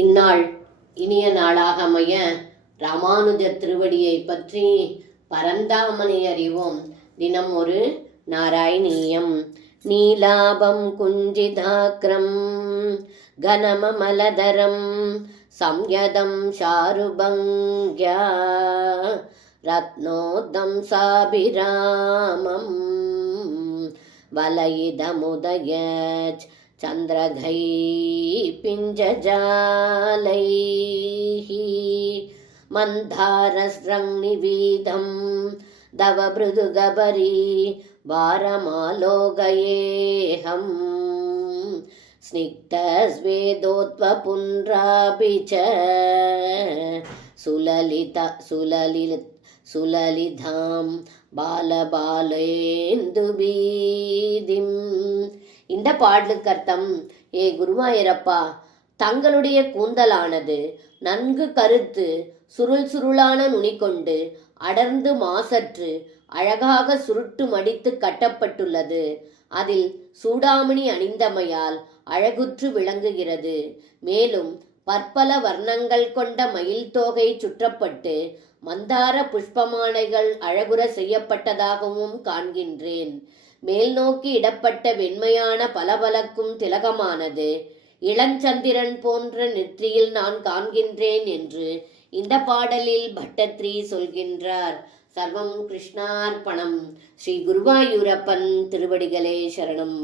இந்நாள் இனிய நாளாக அமைய ராமானுஜ திருவடியை பற்றி பரந்தாமனை அறிவோம். தினம் ஒரு நாராயணீயம். நீலாபம் குஞ்சிதாக்ரம் கனமமலதரம் சம்யதம் சாருபங்க்யா ரத்னோதம் சாபிராமம் வலயிதமுதயச் சந்திரகை பிஞ்சஜாலைः மந்தாரஸ்ரங்நிவீதம் தவபிருதுகபரி வாரமாலோகயேஹம் ஸ்னிக்தஸ்வேதோத்வபுன்ராபி ச சுலலிதாம் பாலபாலேந்துபீதிம். இந்த பாடலுக்கு அர்த்தம்: ஏ குருவாயூரப்பா, தங்களுடைய கூந்தலானது நன்கு கருத்து சுருள் சுருளான நுனி கொண்டு அடர்ந்து மாசற்று அழகாக சுருட்டு மடித்து கட்டப்பட்டுள்ளது. அதில் சூடாமணி அணிந்தமையால் அழகுற்று விளங்குகிறது. மேலும் பற்பல வர்ணங்கள் கொண்ட மயில் தோகை சுற்றப்பட்டு மந்தார புஷ்பமாலைகள் அழகுற செய்யப்பட்டதாகவும் காண்கின்றேன். மேல் நோக்கி இடப்பட்ட வெண்மையான பலபலக்கும் திலகமானது இளஞ்சந்திரன் போன்ற நெற்றியில் நான் காண்கின்றேன் என்று இந்த பாடலில் பட்டத்ரி சொல்கின்றார். சர்வம் கிருஷ்ணார்ப்பணம். ஸ்ரீ குருவாயூரப்பன் திருவடிகளே சரணம்.